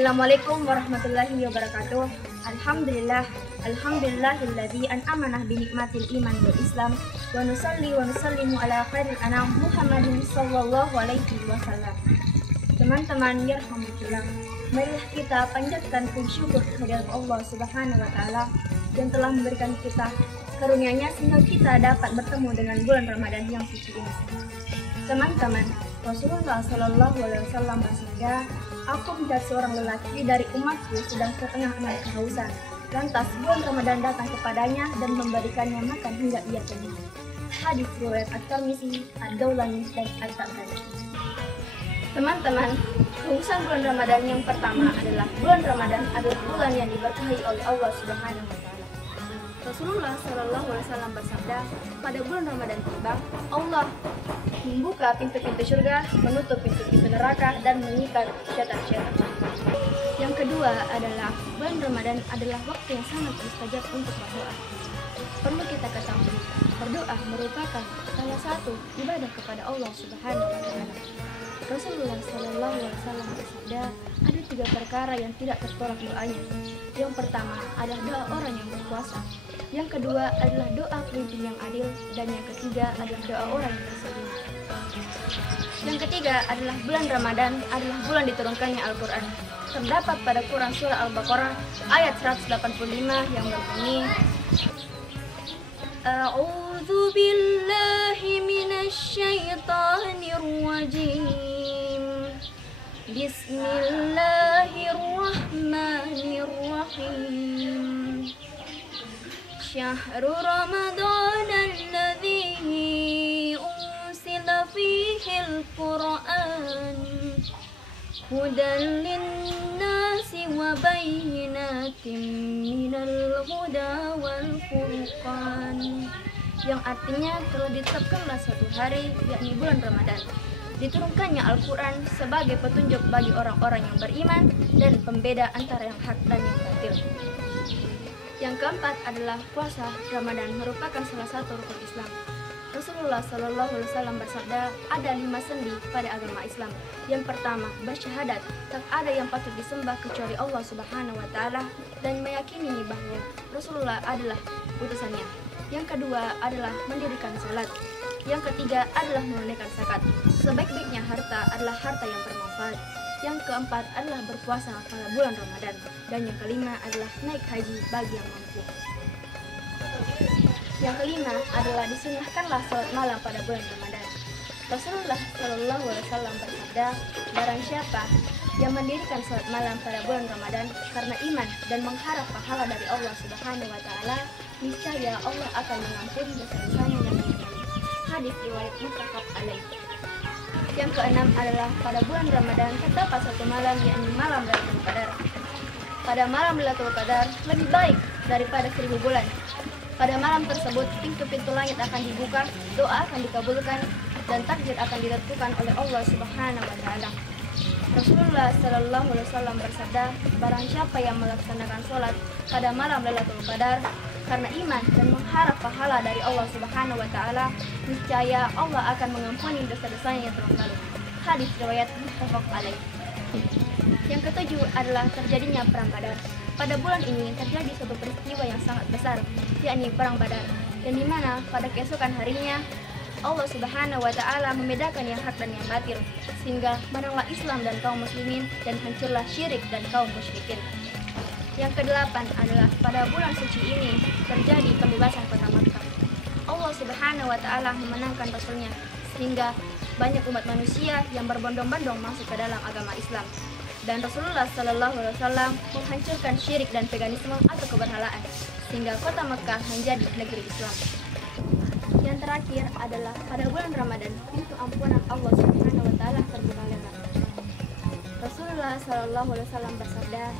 Assalamualaikum warahmatullahi wabarakatuh. Alhamdulillahilladzi an'amana bi nikmatil iman wal Islam wa nusalli wa nusallimu ala khairil anam Muhammadin sallallahu alaihi wasallam. Teman-teman yarhamukallah, marilah kita panjatkan puji syukur kehadirat Allah Subhanahu wa taala yang telah memberikan kita karunia-Nya sehingga kita dapat bertemu dengan bulan Ramadan yang suci ini. Teman-teman, Rasulullah sallallahu alaihi wasallam bersabda, "Aku melihat seorang lelaki dari umatku sedang setengah-tengah kehausan. Lantas bulan Ramadan datang kepadanya dan memberikannya makan hingga ia kenyang." Hadis riwayat At-Tirmidzi, Ad-Daulani, dan At-Tabrani. Teman-teman, rumusan bulan Ramadan yang pertama adalah bulan Ramadan adalah bulan yang diberkahi oleh Allah Subhanahu wa taala. Rasulullah sallallahu alaihi wasallam bersabda, pada bulan Ramadan tiba, Allah membuka pintu-pintu surga, menutup pintu-pintu neraka, dan mengikat syaitan-syaitan. Yang kedua adalah bulan Ramadan adalah waktu yang sangat mustajab untuk berdoa. Perlu kita ketahui, berdoa merupakan salah satu ibadah kepada Allah Subhanahu wa taala. Rasulullah sallallahu alaihi wasallam bersabda, ada 3 perkara yang tidak tertolak doanya. Yang pertama adalah doa orang yang berpuasa. Yang kedua adalah doa pemimpin yang adil, dan yang ketiga adalah doa orang yang bersedih. Yang ketiga adalah bulan Ramadan adalah bulan diturunkannya Al-Quran. Terdapat pada Quran surah Al-Baqarah ayat 185 yang berbunyi, A'udzu billahi minasy syaithanir rajim. Bismillahirrahmanirrahim. Syahrul Ramadan alladzi unsila fihil Qur'an hudan linnasi wa bayyinatin minal huda wal furqan, yang artinya telah ditetapkanlah suatu hari, yakni bulan Ramadan. Diturunkannya Al-Quran sebagai petunjuk bagi orang-orang yang beriman dan pembeda antara yang hak dan yang batil. Yang keempat adalah puasa Ramadan merupakan salah satu rukun Islam. Rasulullah sallallahu alaihi wasallam bersabda, ada 5 sendi pada agama Islam. Yang pertama, bersyahadat tak ada yang patut disembah kecuali Allah Subhanahu wa taala, dan meyakini bahwa Rasulullah adalah utusannya. Yang kedua adalah mendirikan salat. Yang ketiga adalah menunaikan zakat. Sebaik-baiknya harta adalah harta yang bermanfaat. Yang keempat adalah berpuasa pada bulan Ramadan, dan yang kelima adalah naik haji bagi yang mampu. Yang kelima adalah disunahkanlah salat malam pada bulan Ramadan. Rasulullah sallallahu alaihi wasallam bersabda, barang siapa yang mendirikan salat malam pada bulan Ramadan karena iman dan mengharap pahala dari Allah Subhanahu wa taala, niscaya Allah akan mengampuni dosa-dosanya yang lalu. Hadis riwayat muttafaq alaih. Yang keenam adalah pada bulan Ramadan terdapat satu malam, yakni malam Lailatul Qadar. Pada malam Lailatul Qadar lebih baik daripada 1000 bulan. Pada malam tersebut pintu-pintu langit akan dibuka, doa akan dikabulkan, dan takdir akan ditentukan oleh Allah Subhanahu wa taala. Rasulullah sallallahu alaihi wasallam bersabda, barang siapa yang melaksanakan sholat pada malam Lailatul Qadar karena iman dan mengharap pahala dari Allah Subhanahu wa taala, niscaya Allah akan mengampuni dosa-dosanya yang telah lalu. Hadis riwayat muttafaq alaih. Yang ketujuh adalah terjadinya perang Badar. Pada bulan ini terjadi suatu peristiwa yang sangat besar, yakni perang Badar, dan di mana pada keesokan harinya Allah Subhanahu wa taala membedakan yang hak dan yang batil, sehingga menanglah Islam dan kaum muslimin, dan hancurlah syirik dan kaum musyrikin. Yang kedelapan adalah pada bulan suci ini terjadi pembebasan kota Makkah. Allah Subhanahu wa taala memenangkan Rasulnya, sehingga banyak umat manusia yang berbondong-bondong masuk ke dalam agama Islam. Dan Rasulullah sallallahu alaihi wasallam menghancurkan syirik dan paganisme atau keberhalaan, sehingga kota Makkah menjadi negeri Islam. Yang terakhir adalah pada bulan Ramadan pintu ampunan Allah Subhanahu wa taala terbuka lebar. Rasulullah sallallahu alaihi wasallam bersabda,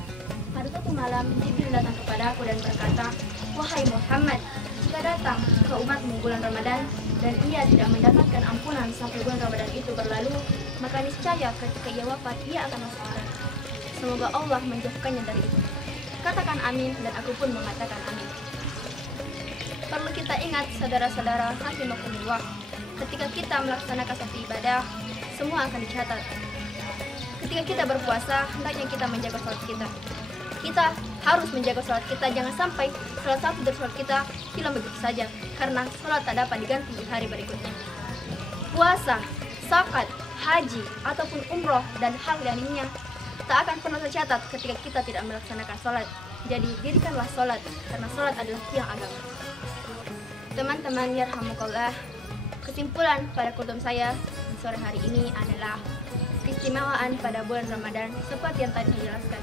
pada suatu malam Jibril datang kepada aku dan berkata, wahai Muhammad, jika datang ke umatmu bulan Ramadan dan ia tidak mendapatkan ampunan sampai bulan Ramadan itu berlalu, maka niscaya ketika ia wafat ia akan masuk neraka. Semoga Allah menjauhkannya dari itu. Katakan amin, dan aku pun mengatakan amin. Perlu kita ingat, saudara-saudara rahimakumullah, ketika kita melaksanakan suatu ibadah, semua akan dicatat. ketika kita berpuasa, hendaknya kita menjaga sholat kita. Kita harus menjaga sholat kita, jangan sampai salah satu dari sholat kita hilang begitu saja, karena sholat tak dapat diganti di hari berikutnya. Puasa, zakat, haji, ataupun umroh dan hal lainnya tak akan pernah tercatat ketika kita tidak melaksanakan sholat. Jadi dirikanlah sholat, karena sholat adalah tiang agama. Teman-teman yarhamukallah, kesimpulan pada kultum saya di sore hari ini adalah keistimewaan pada bulan Ramadan seperti yang tadi dijelaskan.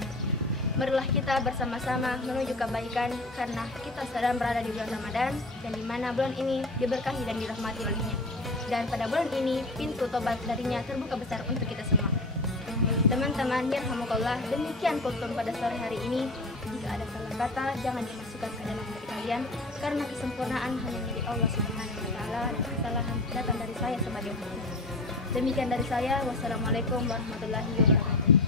Marilah kita bersama-sama menuju kebaikan karena kita sedang berada di bulan Ramadan dan di mana bulan ini diberkahi dan dirahmati olehnya. Dan pada bulan ini pintu tobat darinya terbuka besar untuk kita semua. Teman-teman yarhamukallah, demikian kultum pada sore hari ini. Jika ada salah kata jangan dimasukkan ke dalam hati kalian, karena kesempurnaan hanya milik Allah Subhanahu wa taala dan kesalahan datang dari saya sebagai makhluk. Demikian dari saya. Wassalamualaikum warahmatullahi wabarakatuh.